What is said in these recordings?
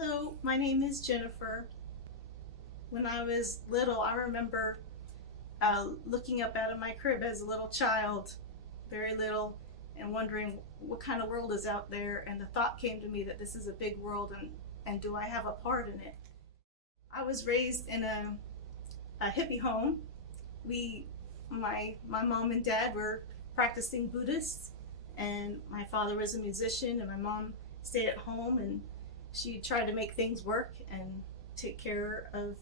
Hello, my name is Jennifer. When I was little, I remember looking up out of my crib as a little child, very little, and wondering what kind of world is out there. And the thought came to me that this is a big world, and do I have a part in it? I was raised in a hippie home. My mom and dad were practicing Buddhists, and my father was a musician, and my mom stayed at home, and she tried to make things work and take care of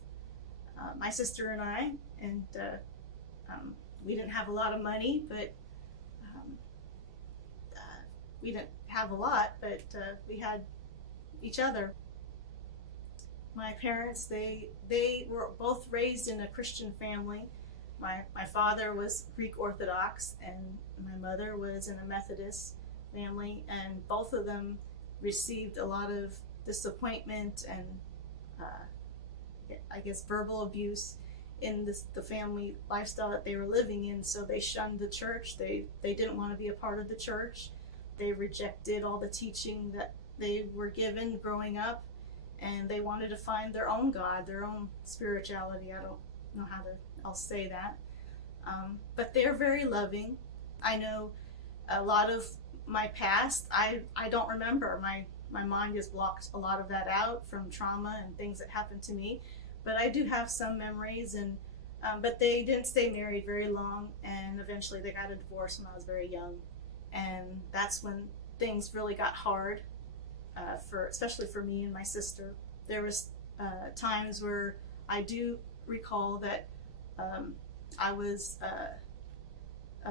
my sister and I. And we didn't have a lot of money, but um, we didn't have a lot, but we had each other. My parents, they were both raised in a Christian family. My father was Greek Orthodox, and my mother was in a Methodist family, and both of them received a lot of disappointment and I guess verbal abuse in the family lifestyle that they were living in. So they shunned the church. They didn't want to be a part of the church. They rejected all the teaching that they were given growing up, and they wanted to find their own God, their own spirituality. I don't know how to I'll say that. But they're very loving. I know a lot of my past, I don't remember. My mind just blocked a lot of that out from trauma and things that happened to me. But I do have some memories, and but they didn't stay married very long, and eventually they got a divorce when I was very young. And that's when things really got hard, especially for me and my sister. There was times where I do recall that I was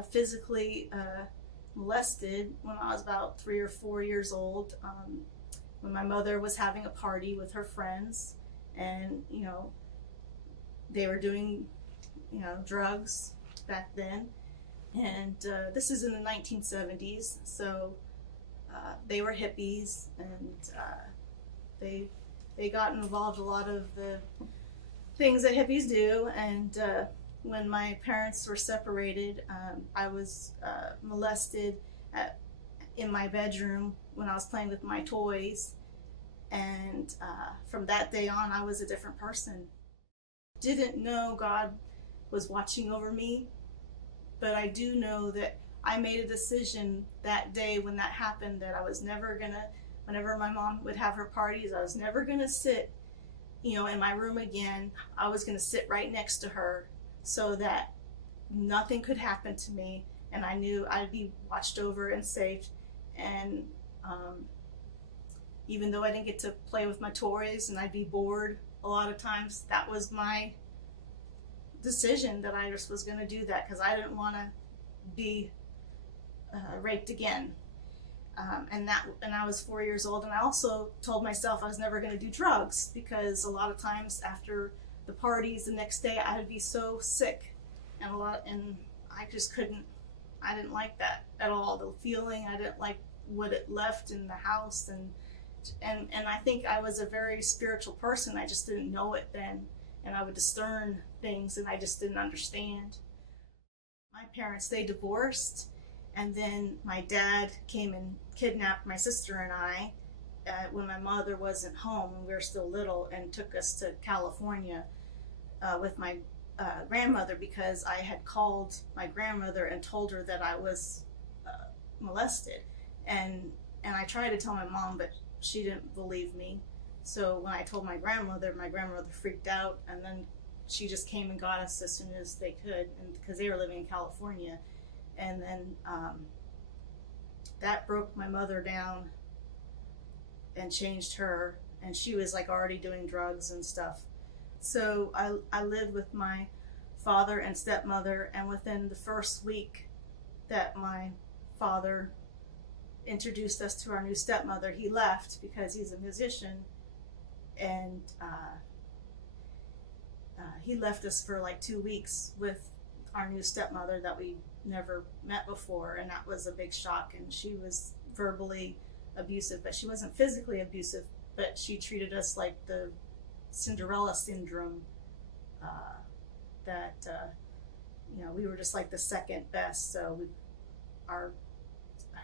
physically molested when I was about 3 or 4 years old, when my mother was having a party with her friends, and they were doing drugs back then, and this is in the 1970s, so they were hippies, and they got involved a lot of the things that hippies do. And when my parents were separated, I was molested in my bedroom when I was playing with my toys. And from that day on, I was a different person. Didn't know God was watching over me, but I do know that I made a decision that day when that happened that I was never gonna, whenever my mom would have her parties, I was never gonna sit in my room again. I was going to sit right next to her so that nothing could happen to me, and I knew I'd be watched over and safe. And even though I didn't get to play with my toys and I'd be bored a lot of times, that was my decision, that I just was going to do that because I didn't want to be raped again. And I was 4 years old, and I also told myself I was never going to do drugs, because a lot of times after the parties the next day I'd be so sick, and I just couldn't. I didn't like that at all. The feeling, I didn't like what it left in the house, and I think I was a very spiritual person. I just didn't know it then, and I would discern things, and I just didn't understand. My parents, they divorced. And then my dad came and kidnapped my sister and I when my mother wasn't home, when we were still little, and took us to California with my grandmother, because I had called my grandmother and told her that I was molested. And I tried to tell my mom, but she didn't believe me. So when I told my grandmother freaked out, and then she just came and got us as soon as they could, and because they were living in California. And then that broke my mother down and changed her, and she was like already doing drugs and stuff. So I lived with my father and stepmother, and within the first week that my father introduced us to our new stepmother, he left because he's a musician, and he left us for like 2 weeks with our new stepmother that we never met before, and that was a big shock. And she was verbally abusive, but she wasn't physically abusive, but she treated us like the Cinderella syndrome, that we were just like the second best. So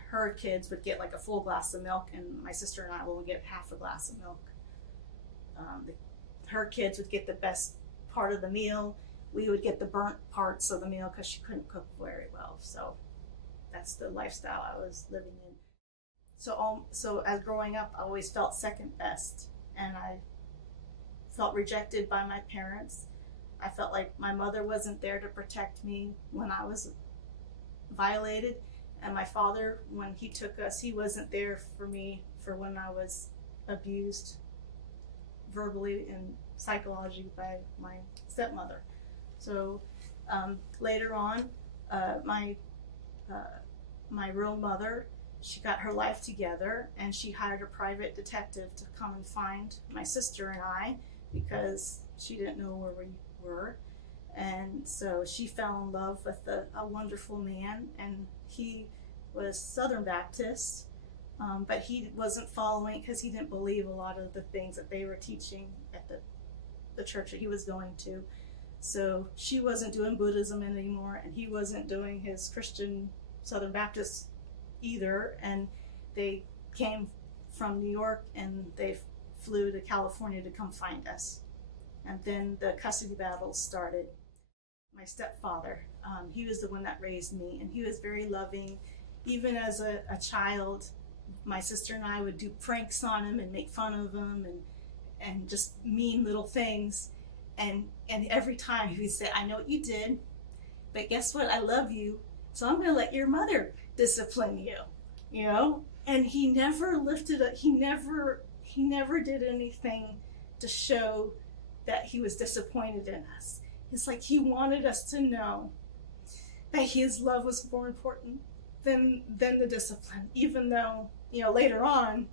her kids would get like a full glass of milk, and my sister and I will get half a glass of milk. her kids would get the best part of the meal. We would get the burnt parts of the meal because she couldn't cook very well. So that's the lifestyle I was living in. So as growing up, I always felt second best, and I felt rejected by my parents. I felt like my mother wasn't there to protect me when I was violated, and my father, when he took us, he wasn't there for me for when I was abused verbally and psychologically by my stepmother. So later on, my real mother, she got her life together, and she hired a private detective to come and find my sister and I, because she didn't know where we were. And so she fell in love with a wonderful man, and he was Southern Baptist, but he wasn't following because he didn't believe a lot of the things that they were teaching at the church that he was going to. So she wasn't doing Buddhism anymore, and he wasn't doing his Christian Southern Baptist either. And they came from New York, and they flew to California to come find us. And then the custody battles started. My stepfather, he was the one that raised me, and he was very loving. Even as a child, my sister and I would do pranks on him and make fun of him and just mean little things. And every time he would say, I know what you did, but guess what? I love you, so I'm going to let your mother discipline you, you know? And he never lifted up, he never did anything to show that he was disappointed in us. It's like he wanted us to know that his love was more important than the discipline, even though, you know, later on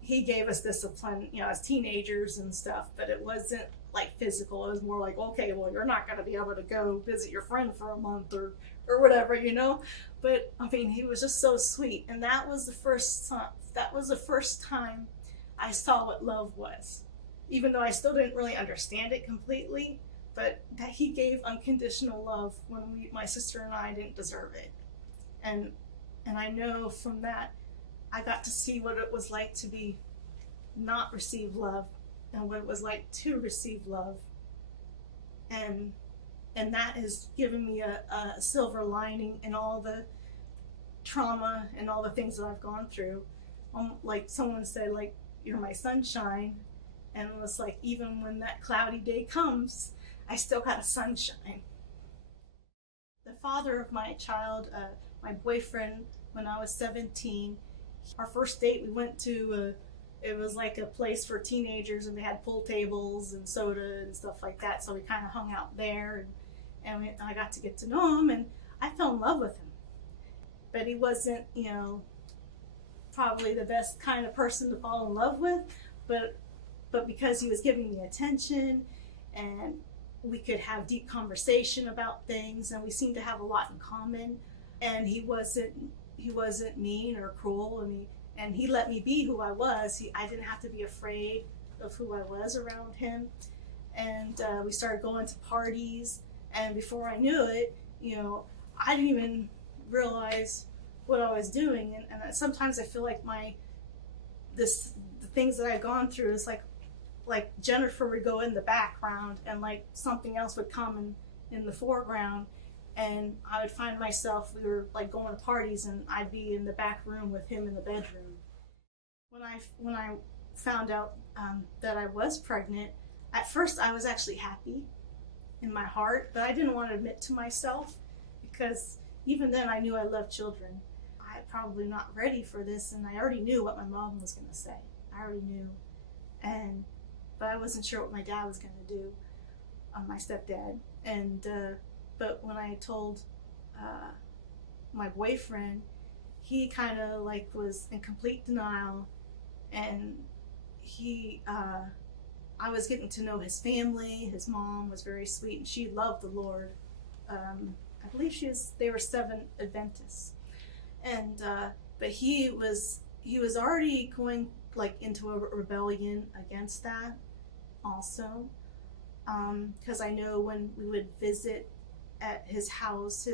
he gave us discipline, you know, as teenagers and stuff, but it wasn't like physical. It was more like, okay, well, you're not going to be able to go visit your friend for a month or whatever, you know. But I mean, he was just so sweet, and that was the first time I saw what love was, even though I still didn't really understand it completely. But that he gave unconditional love when my sister and I didn't deserve it, and I know from that I got to see what it was like to be not receive love, and what it was like to receive love, and that has given me a silver lining in all the trauma and all the things that I've gone through. Like someone said, like, you're my sunshine, and it was like, even when that cloudy day comes, I still got a sunshine. The father of my child, my boyfriend, when I was 17, our first date, we went to it was like a place for teenagers, and they had pool tables and soda and stuff like that. So we kind of hung out there, and I got to get to know him, and I fell in love with him. But he wasn't, you know, probably the best kind of person to fall in love with, but because he was giving me attention, and we could have deep conversation about things, and we seemed to have a lot in common, and he wasn't mean or cruel, and he let me be who I was. I didn't have to be afraid of who I was around him. And we started going to parties, and before I knew it, you know, I didn't even realize what I was doing. And sometimes I feel like the things that I've gone through is like Jennifer would go in the background, and like something else would come in the foreground, and I would find myself, we were like going to parties, and I'd be in the back room with him in the bedroom. When I found out that I was pregnant, at first I was actually happy in my heart, but I didn't want to admit to myself, because even then I knew I loved children. I'm probably not ready for this, and I already knew what my mom was going to say. I already knew, but I wasn't sure what my dad was going to do, my stepdad. And but when I told my boyfriend, he kind of like was in complete denial, and I was getting to know his family. His mom was very sweet, and she loved the Lord. I believe they were Seventh Adventists, and but he was already going like into a rebellion against that also, because I know when we would visit at his house,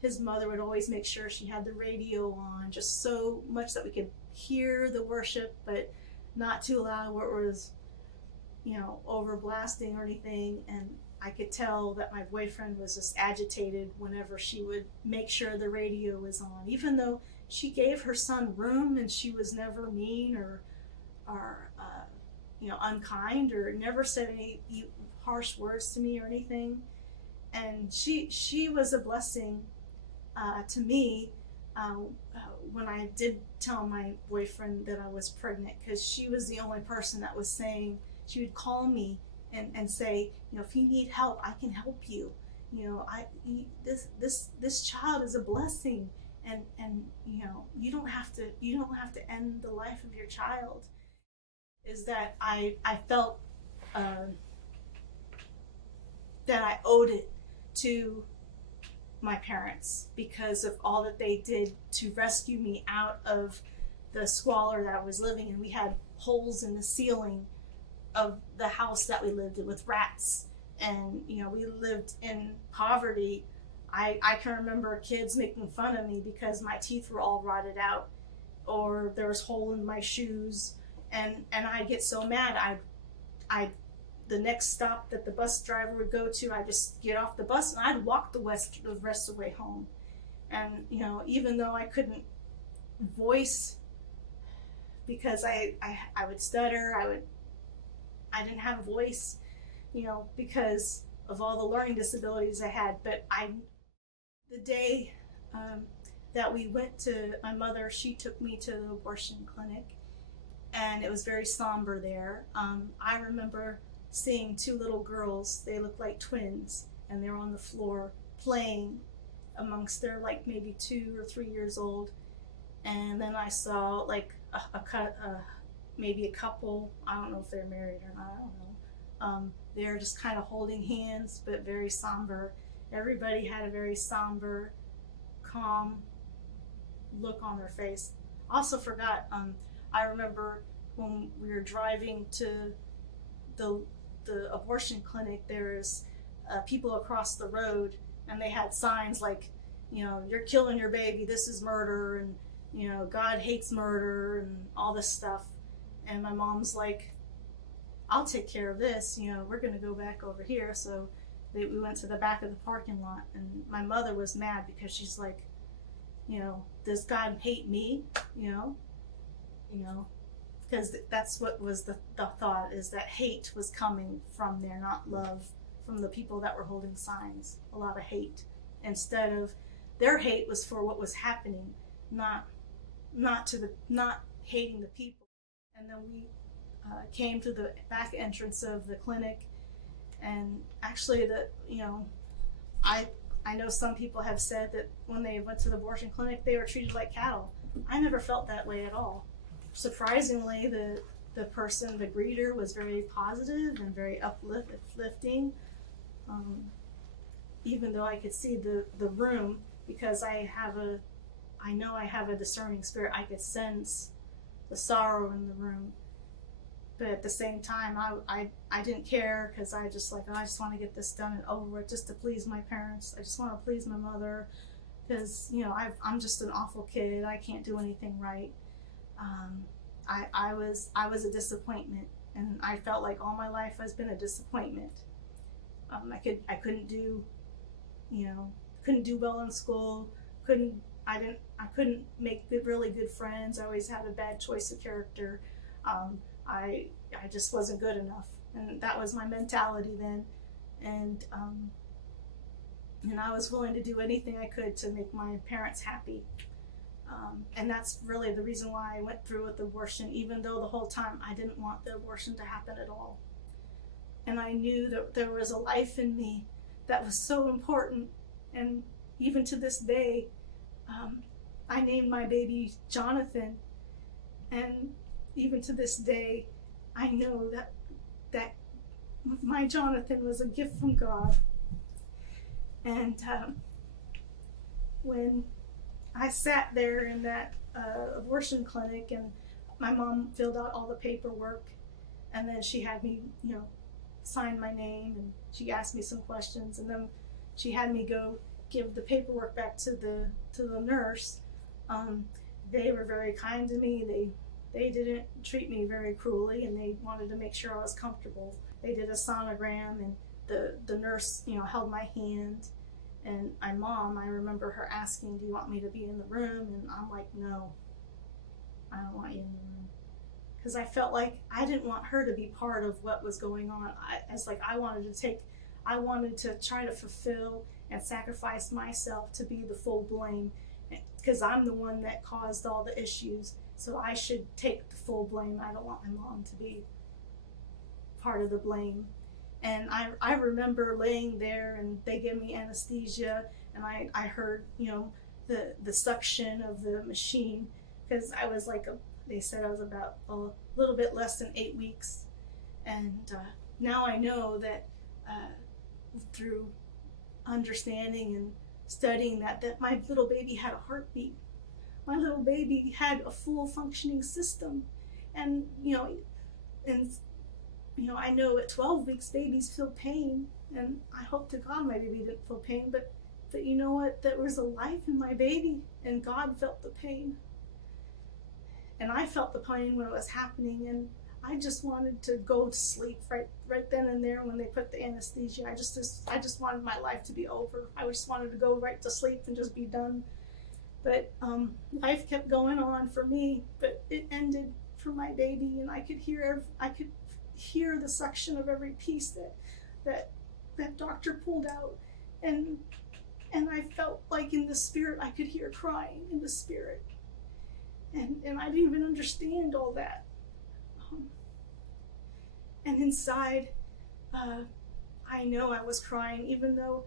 his mother would always make sure she had the radio on, just so much that we could hear the worship, but not too loud where it was over blasting or anything. And I could tell that my boyfriend was just agitated whenever she would make sure the radio was on, even though she gave her son room and she was never mean or unkind, or never said any harsh words to me or anything. And she was a blessing to me when I did tell my boyfriend that I was pregnant, because she was the only person that was saying, she would call me and say, if you need help, I can help you. This child is a blessing, and you don't have to end the life of your child. Is that I felt that I owed it to my parents because of all that they did to rescue me out of the squalor that I was living in. We had holes in the ceiling of the house that we lived in with rats, and we lived in poverty. I can remember kids making fun of me because my teeth were all rotted out, or there was a hole in my shoes, and I'd get so mad. The next stop that the bus driver would go to, I'd just get off the bus and I'd walk the rest of the way home. And even though I couldn't voice because I would stutter, I didn't have a voice, because of all the learning disabilities I had. But the day that we went to, my mother, she took me to the abortion clinic, and it was very somber there. I remember seeing two little girls. They looked like twins, and they were on the floor playing amongst their maybe 2 or 3 years old. And then I saw maybe a couple. I don't know if they're married or not. I don't know. They're just kind of holding hands, but very somber. Everybody had a very somber, calm look on their face. Also forgot, I remember when we were driving to the abortion clinic, there's people across the road, and they had signs like, you're killing your baby, this is murder, and God hates murder, and all this stuff. And my mom's like, I'll take care of this, we're gonna go back over here. So we went to the back of the parking lot, and my mother was mad because she's like, does God hate me? Because that's what was the thought, is that hate was coming from there, not love, from the people that were holding signs. A lot of hate, instead of their hate was for what was happening, not hating the people. And then we came to the back entrance of the clinic, and actually I know some people have said that when they went to the abortion clinic, they were treated like cattle. I never felt that way at all. Surprisingly, the greeter was very positive and very uplifting. Even though I could see the room, because I know I have a discerning spirit, I could sense the sorrow in the room. But at the same time, I didn't care, because I just I just want to get this done and over with, just to please my parents. I just want to please my mother, because I'm just an awful kid. I can't do anything right. I was a disappointment, and I felt like all my life has been a disappointment. I couldn't do well in school. I couldn't make really good friends. I always had a bad choice of character. I just wasn't good enough, and that was my mentality then. And I was willing to do anything I could to make my parents happy. And that's really the reason why I went through with the abortion, even though the whole time I didn't want the abortion to happen at all. And I knew that there was a life in me that was so important. And even to this day, I named my baby Jonathan. And even to this day, I know that my Jonathan was a gift from God. And when I sat there in that abortion clinic, and my mom filled out all the paperwork, and then she had me, sign my name, and she asked me some questions, and then she had me go give the paperwork back to the nurse. They were very kind to me. they didn't treat me very cruelly, and they wanted to make sure I was comfortable. They did a sonogram, and the nurse, held my hand. And my mom, I remember her asking, "Do you want me to be in the room?" And I'm like, "No, I don't want you in the room." Because I felt like I didn't want her to be part of what was going on. I wanted to try to fulfill and sacrifice myself to be the full blame, because I'm the one that caused all the issues. So I should take the full blame. I don't want my mom to be part of the blame. And I remember laying there, and they gave me anesthesia, and I heard, the suction of the machine, because I was they said I was about a little bit less than 8 weeks. And now I know that through understanding and studying that my little baby had a heartbeat. My little baby had a full functioning system. And, I know at 12 weeks babies feel pain, and I hope to God my baby didn't feel pain, but you know what? There was a life in my baby, and God felt the pain. And I felt the pain when it was happening, and I just wanted to go to sleep right then and there when they put the anesthesia. I just wanted my life to be over. I just wanted to go right to sleep and just be done. But life kept going on for me, but it ended for my baby, and I could hear the suction of every piece that doctor pulled out, and I felt like in the spirit I could hear crying in the spirit, and I didn't even understand all that. And inside, I know I was crying, even though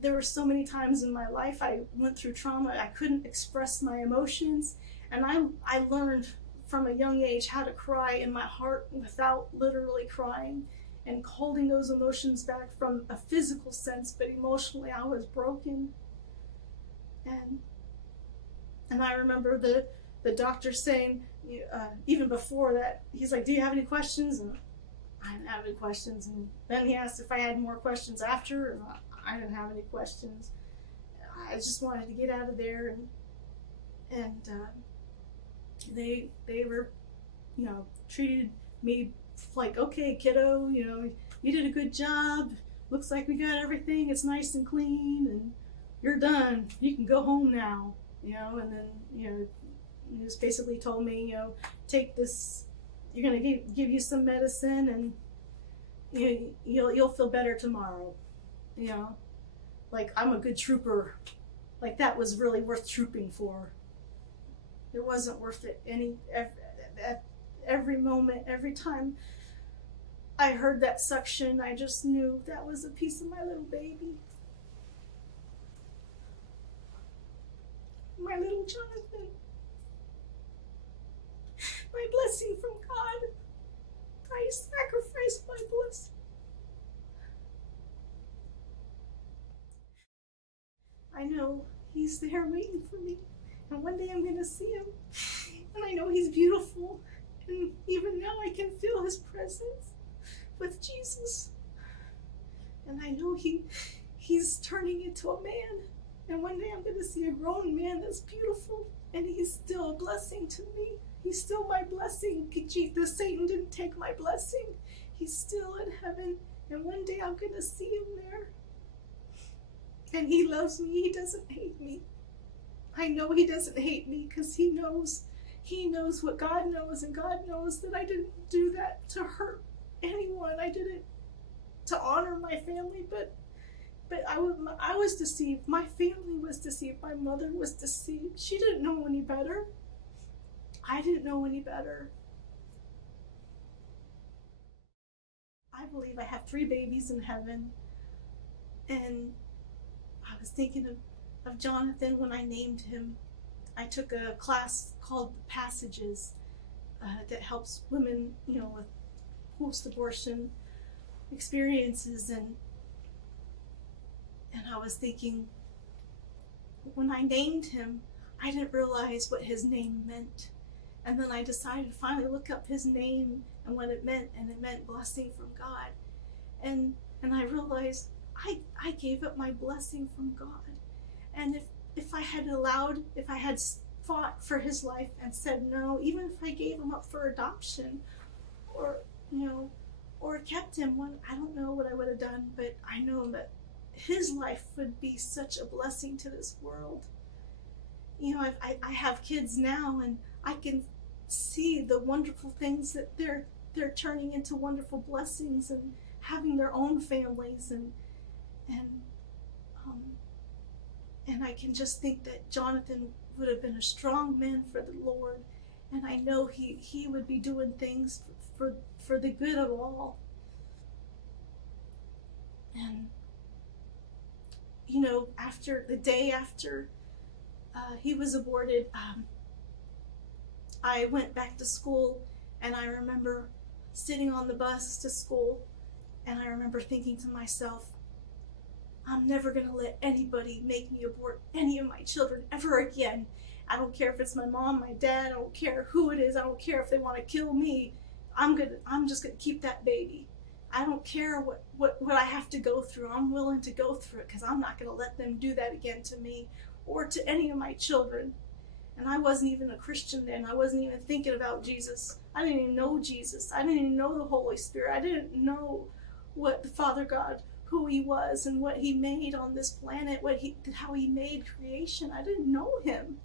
there were so many times in my life I went through trauma. I couldn't express my emotions, and I learned from a young age how to cry in my heart without literally crying, and holding those emotions back from a physical sense, but emotionally I was broken. And I remember the doctor saying, even before that, he's like, "Do you have any questions?" And I didn't have any questions. And then he asked if I had more questions after, and I didn't have any questions. I just wanted to get out of there, and they were, treated me like, "Okay, kiddo, you did a good job. Looks like we got everything. It's nice and clean, and you're done. You can go home now." And then, he just basically told me, "Take this. You're gonna give you some medicine, and you'll feel better tomorrow." Like I'm a good trooper. Like that was really worth trooping for. It wasn't worth it every moment, every time I heard that suction, I just knew that was a piece of my little baby. My little Jonathan. My blessing from God. I sacrificed my blessing. I know he's there waiting for me, and one day I'm going to see him, and I know he's beautiful, and even now I can feel his presence with Jesus, and I know he's turning into a man, and one day I'm going to see a grown man that's beautiful, and he's still a blessing to me. He's still my blessing. The Satan didn't take my blessing. He's still in heaven, and one day I'm going to see him there. And he loves me. He doesn't hate me. I know he doesn't hate me because he knows what God knows, and God knows that I didn't do that to hurt anyone. I did it to honor my family, but I was deceived. My family was deceived. My mother was deceived. She didn't know any better. I didn't know any better. I believe I have 3 babies in heaven, and I was thinking of Jonathan when I named him. I took a class called Passages that helps women, with post-abortion experiences, and I was thinking, when I named him, I didn't realize what his name meant. And then I decided to finally look up his name and what it meant, and it meant blessing from God. And I realized I gave up my blessing from God. And if I had fought for his life and said no, even if I gave him up for adoption, or, or kept him, I don't know what I would have done, but I know that his life would be such a blessing to this world. I have kids now, and I can see the wonderful things that they're turning into wonderful blessings and having their own families, and I can just think that Jonathan would have been a strong man for the Lord, and I know he would be doing things for the good of all. And after the day after he was aborted, I went back to school, and I remember sitting on the bus to school, and I remember thinking to myself, I'm never going to let anybody make me abort any of my children ever again. I don't care if it's my mom, my dad, I don't care who it is, I don't care if they want to kill me. I'm just going to keep that baby. I don't care what I have to go through. I'm willing to go through it, because I'm not going to let them do that again to me or to any of my children. And I wasn't even a Christian then. I wasn't even thinking about Jesus. I didn't even know Jesus. I didn't even know the Holy Spirit. I didn't know what the Father God, who he was and what he made on this planet, how he made creation. I didn't know him.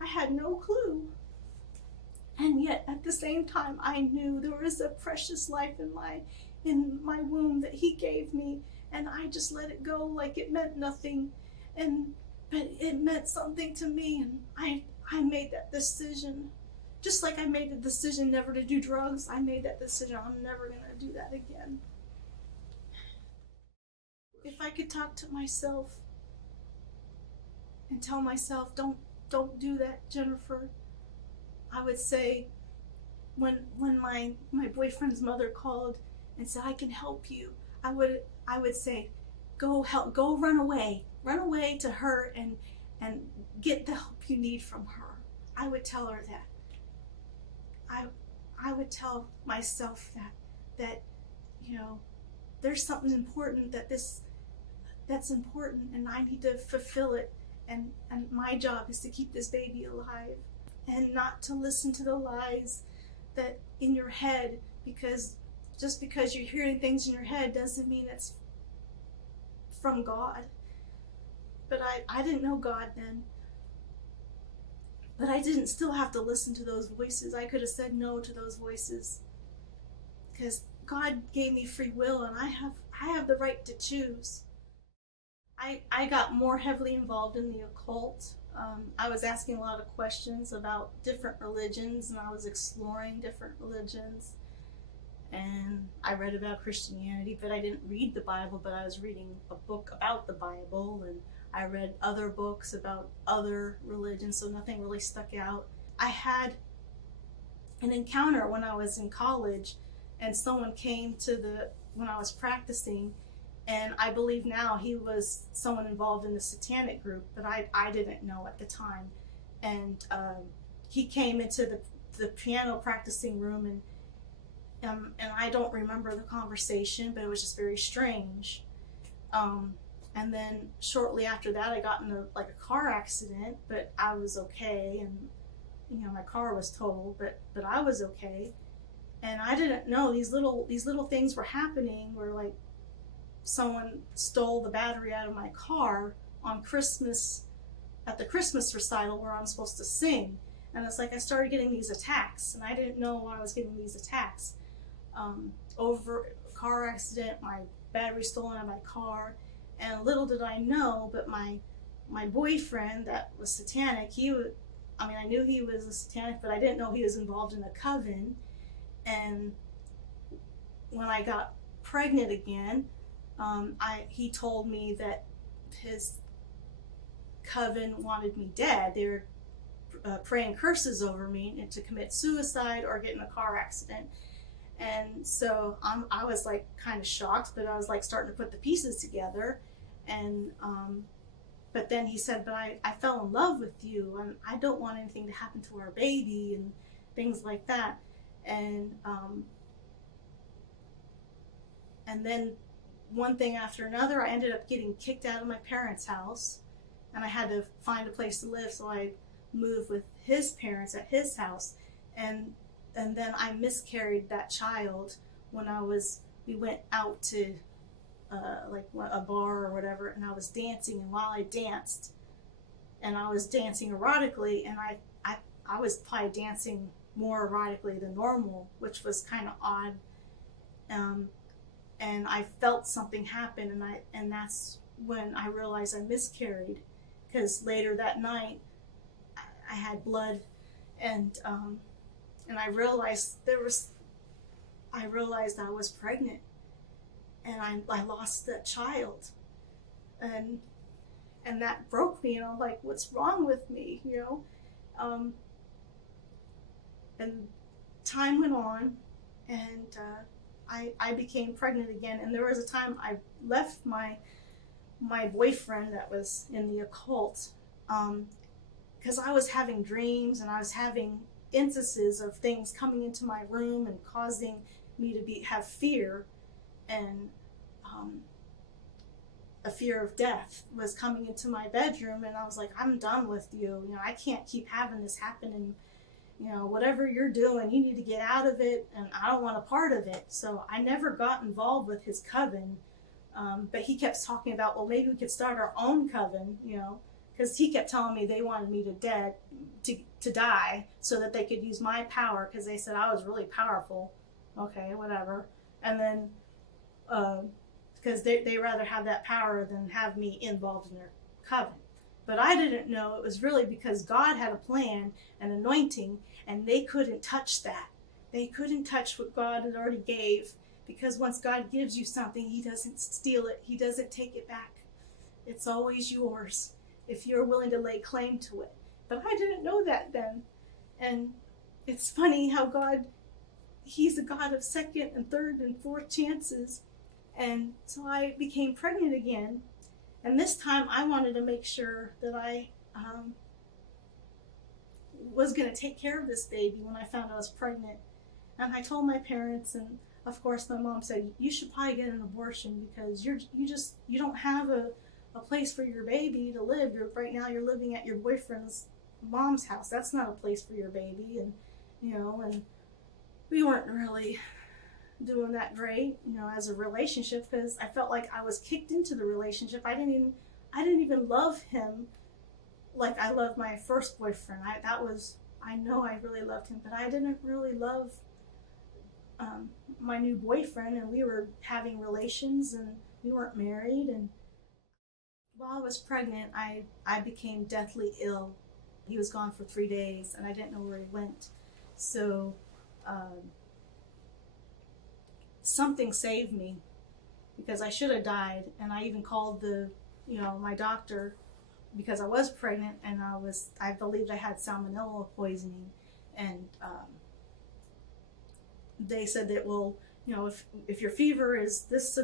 I had no clue. And yet at the same time, I knew there was a precious life in my womb that he gave me, and I just let it go like it meant nothing. But it meant something to me, and I made that decision. Just like I made the decision never to do drugs, I made that decision. I'm never going to do that again. If I could talk to myself and tell myself, don't do that, Jennifer, I would say, when my boyfriend's mother called and said, I can help you, I would say, go run away to her and get the help you need from her. I would tell her that. I would tell myself that there's something important that's important, and I need to fulfill it, and my job is to keep this baby alive, and not to listen to the lies that in your head, because just because you're hearing things in your head doesn't mean it's from God. But I didn't know God then. But I didn't still have to listen to those voices. I could have said no to those voices, because God gave me free will, and I have the right to choose. I got more heavily involved in the occult. I was asking a lot of questions about different religions, and I was exploring different religions. And I read about Christianity, but I didn't read the Bible, but I was reading a book about the Bible, and I read other books about other religions, so nothing really stuck out. I had an encounter when I was in college, and someone came when I was practicing, and I believe now he was someone involved in the satanic group, but I didn't know at the time. And he came into the piano practicing room, and I don't remember the conversation, but it was just very strange. And then shortly after that, I got in a car accident, but I was okay, and my car was totaled, but I was okay. And I didn't know these little things were happening, where like someone stole the battery out of my car on Christmas, at the Christmas recital where I'm supposed to sing. And it's like I started getting these attacks, and I didn't know why I was getting these attacks. Over a car accident, my battery stolen out of my car, and little did I know, but my boyfriend that was satanic, I knew he was a satanic, but I didn't know he was involved in a coven. And when I got pregnant again, he told me that his coven wanted me dead. They were praying curses over me and to commit suicide or get in a car accident. And so I was like kind of shocked, but I was like starting to put the pieces together. And but then he said, but I fell in love with you, and I don't want anything to happen to our baby, and things like that. And then one thing after another, I ended up getting kicked out of my parents' house, and I had to find a place to live. So I move with his parents at his house, and then I miscarried that child when we went out to like a bar or whatever, and I was dancing, and while I danced, and I was dancing erotically, and I was probably dancing more erotically than normal, which was kind of odd. And I felt something happen, and that's when I realized I miscarried, because later that night I had blood, and I realized I was pregnant, and I lost that child, and that broke me, and I'm like, what's wrong with me, and time went on, and I became pregnant again. And there was a time I left my boyfriend that was in the occult, because I was having dreams, and I was having instances of things coming into my room and causing me to have fear, and a fear of death was coming into my bedroom. And I was like, I'm done with you. I can't keep having this happen, and whatever you're doing, you need to get out of it, and I don't want a part of it. So I never got involved with his coven, but he kept talking about, well, maybe we could start our own coven, because he kept telling me they wanted me to die so that they could use my power, because they said I was really powerful. Okay, whatever. And then because they rather have that power than have me involved in their coven. But I didn't know it was really because God had a plan, an anointing, and they couldn't touch that. They couldn't touch what God had already gave, because once God gives you something, he doesn't steal it. He doesn't take it back. It's always yours if you're willing to lay claim to it. But I didn't know that then. And it's funny how God, he's a God of second and third and fourth chances. And so I became pregnant again. And this time I wanted to make sure that I was going to take care of this baby when I found I was pregnant. And I told my parents, and of course my mom said, you should probably get an abortion, because you don't have a place for your baby to live. Right now you're living at your boyfriend's mom's house. That's not a place for your baby. And and we weren't really doing that great, as a relationship, because I felt like I was kicked into the relationship. I didn't even love him like I loved my first boyfriend. I know I really loved him, but I didn't really love my new boyfriend, and we were having relations, and we weren't married. And while I was pregnant, I became deathly ill. He was gone for 3 days, and I didn't know where he went. So something saved me, because I should have died. And I even called my doctor, because I was pregnant, and I believed I had salmonella poisoning. And they said that, well, if your fever is this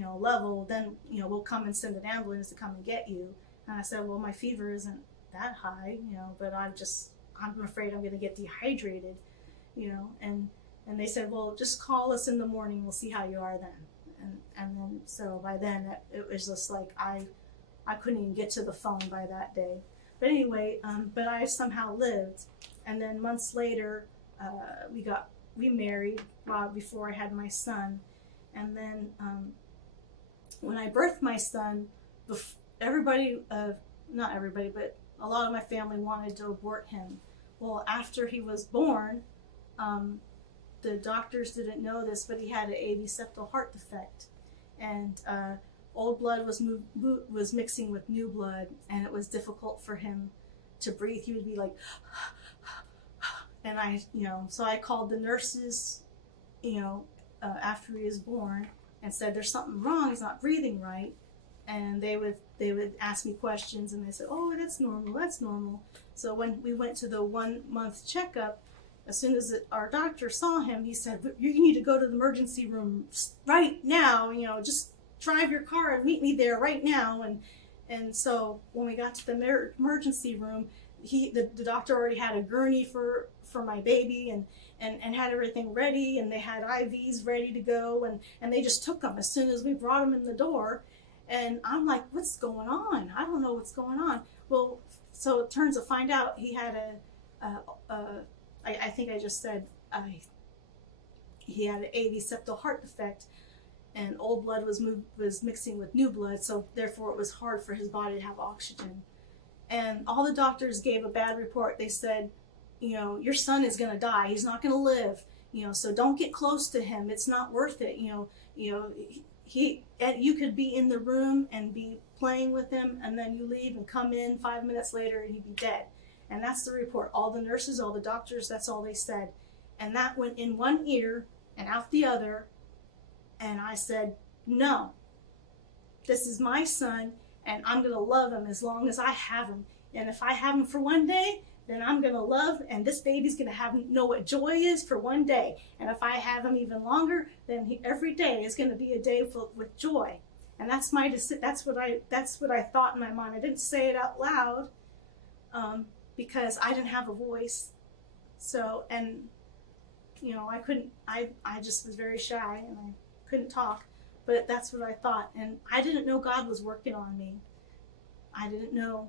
level, then we'll come and send an ambulance to come and get you. And I said, well, my fever isn't that high, but I'm afraid I'm going to get dehydrated, and they said, well, just call us in the morning, we'll see how you are then. And then, so by then it was just like I couldn't even get to the phone by that day. But anyway, but I somehow lived. And then months later, we married before I had my son. And then when I birthed my son, everybody, not everybody, but a lot of my family wanted to abort him. Well, after he was born, the doctors didn't know this, but he had an AV septal heart defect. And old blood was mixing with new blood, and it was difficult for him to breathe. He would be like, and so I called the nurses, after he was born, and said, there's something wrong, he's not breathing right. And they would ask me questions, and they said, oh, that's normal. So when we went to the 1 month checkup, as soon as our doctor saw him, he said, you need to go to the emergency room right now, just drive your car and meet me there right now. And so when we got to the emergency room, the doctor already had a gurney for my baby, and had everything ready, and they had IVs ready to go, and they just took him as soon as we brought him in the door. And I'm like, what's going on? I don't know what's going on. Well, so it turns to find out he had I think I just said he had an AV septal heart defect, and old blood was mixing with new blood, so therefore it was hard for his body to have oxygen. And all the doctors gave a bad report. They said, your son is going to die. He's not going to live. So don't get close to him. It's not worth it. You could be in the room and be playing with him, and then you leave and come in 5 minutes later and he'd be dead. And that's the report. All the nurses, all the doctors, that's all they said. And that went in one ear and out the other. And I said, no, this is my son, and I'm going to love him as long as I have him. And if I have him for one day, then I'm going to love, and this baby's going to know what joy is for one day. And if I have him even longer, then every day is going to be a day with joy. And that's what I thought in my mind. I didn't say it out loud because I didn't have a voice. So, and I couldn't. I just was very shy and I couldn't talk. But that's what I thought, and I didn't know God was working on me. I didn't know.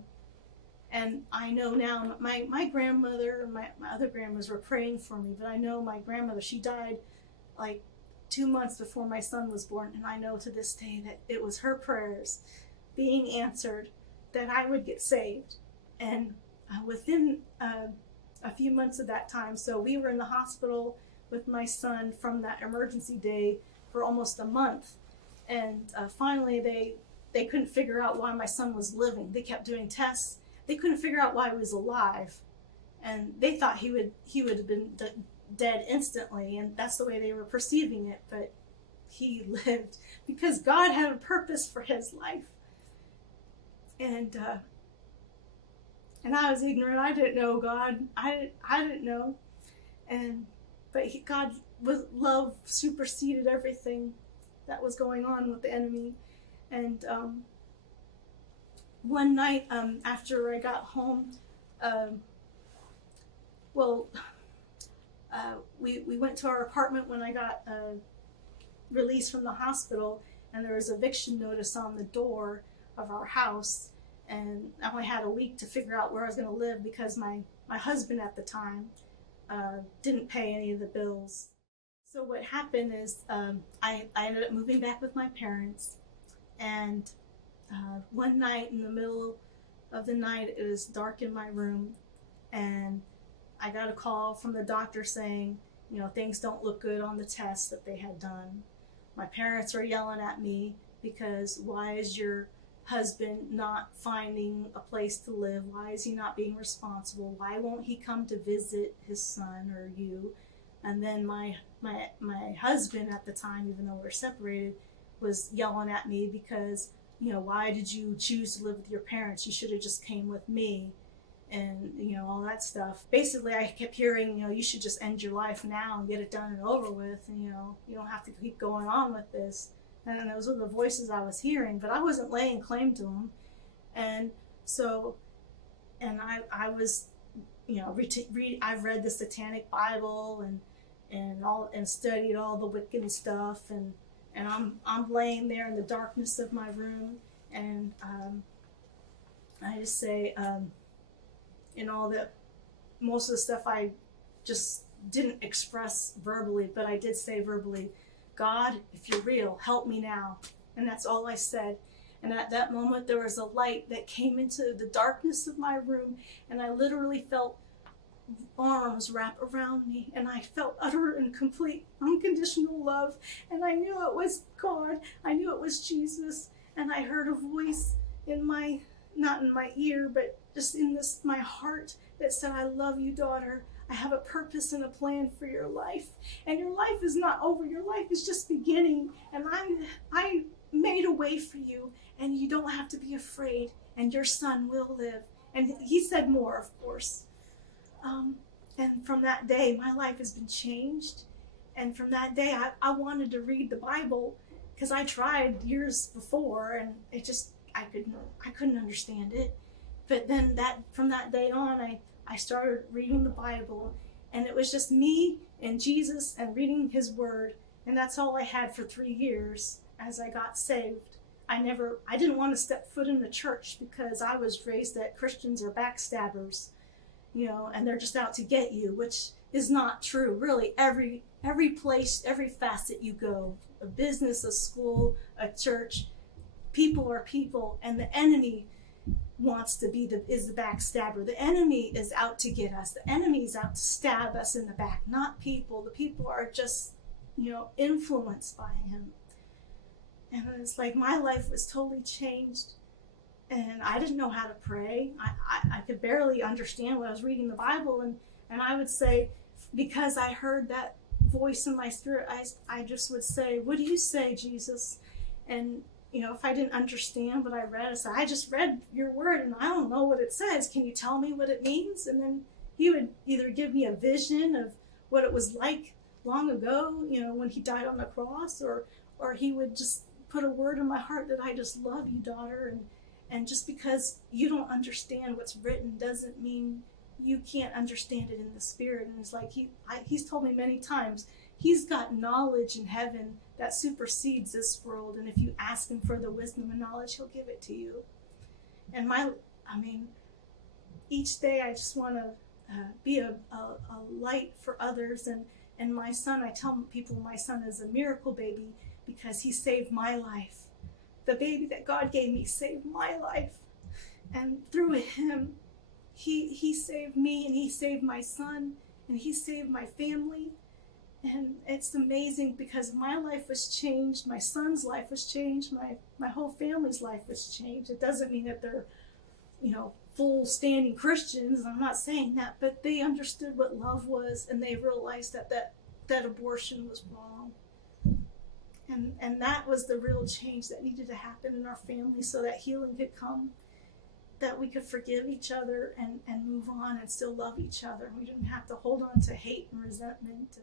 And I know now, my grandmother and my other grandmas were praying for me, but I know my grandmother, she died like 2 months before my son was born, and I know to this day that it was her prayers being answered that I would get saved. And within a few months of that time, so we were in the hospital with my son from that emergency day for almost a month, and finally they couldn't figure out why my son was living. They kept doing tests. They couldn't figure out why he was alive, and they thought he would have been dead instantly, and that's the way they were perceiving it. But he lived because God had a purpose for his life, and I was ignorant. I didn't know God. I didn't know, but God with love superseded everything that was going on with the enemy, and. One night after I got home, we went to our apartment when I got released from the hospital, and there was an eviction notice on the door of our house, and I only had a week to figure out where I was going to live because my husband at the time didn't pay any of the bills. So what happened is I ended up moving back with my parents, and one night in the middle of the night, it was dark in my room, and I got a call from the doctor saying, things don't look good on the tests that they had done. My parents were yelling at me because why is your husband not finding a place to live? Why is he not being responsible? Why won't he come to visit his son or you? And then my husband at the time, even though we were separated, was yelling at me because why did you choose to live with your parents? You should have just came with me, and all that stuff. Basically, I kept hearing, you should just end your life now and get it done and over with, and you don't have to keep going on with this. And those were the voices I was hearing, but I wasn't laying claim to them. And so, and I was, I've read the Satanic Bible and studied all the Wiccan stuff, and I'm laying there in the darkness of my room, and I just say, most of the stuff I just didn't express verbally, but I did say verbally, God, if you're real, help me now. And that's all I said. And at that moment, there was a light that came into the darkness of my room, and I literally felt arms wrap around me, and I felt utter and complete unconditional love, and I knew it was God. I knew it was Jesus, and I heard a voice not in my ear, but just in my heart that said, I love you, daughter. I have a purpose and a plan for your life, and your life is not over. Your life is just beginning, and I made a way for you, and you don't have to be afraid, and your son will live. And he said more, of course. And from that day, my life has been changed. And from that day, I wanted to read the Bible because I tried years before, and I couldn't understand it. But then from that day on, I started reading the Bible, and it was just me and Jesus and reading his word. And that's all I had for 3 years as I got saved. I didn't want to step foot in the church because I was raised that Christians are backstabbers, and they're just out to get you, which is not true. Really, every place, every facet you go, a business, a school, a church, people are people, and the enemy is the backstabber. The enemy is out to get us. The enemy is out to stab us in the back, not people. The people are just, influenced by him. And it's like my life was totally changed, and I didn't know how to pray. I could barely understand when I was reading the Bible, and I would say, because I heard that voice in my spirit, I just would say, "What do you say, Jesus?" And if I didn't understand what I read, I said, "I just read your word and I don't know what it says. Can you tell me what it means?" And then he would either give me a vision of what it was like long ago, when he died on the cross, or he would just put a word in my heart that I just love you, daughter. And just because you don't understand what's written doesn't mean you can't understand it in the spirit. And it's like he's told me many times, he's got knowledge in heaven that supersedes this world. And if you ask him for the wisdom and knowledge, he'll give it to you. And each day I just want to be a light for others. And my son, I tell people my son is a miracle baby because he saved my life. The baby that God gave me saved my life. And through him, he saved me, and he saved my son, and he saved my family. And it's amazing because my life was changed, my son's life was changed, my whole family's life was changed. It doesn't mean that they're, full standing Christians. I'm not saying that, but they understood what love was, and they realized that abortion was wrong. And that was the real change that needed to happen in our family so that healing could come, that we could forgive each other and move on and still love each other. We didn't have to hold on to hate and resentment.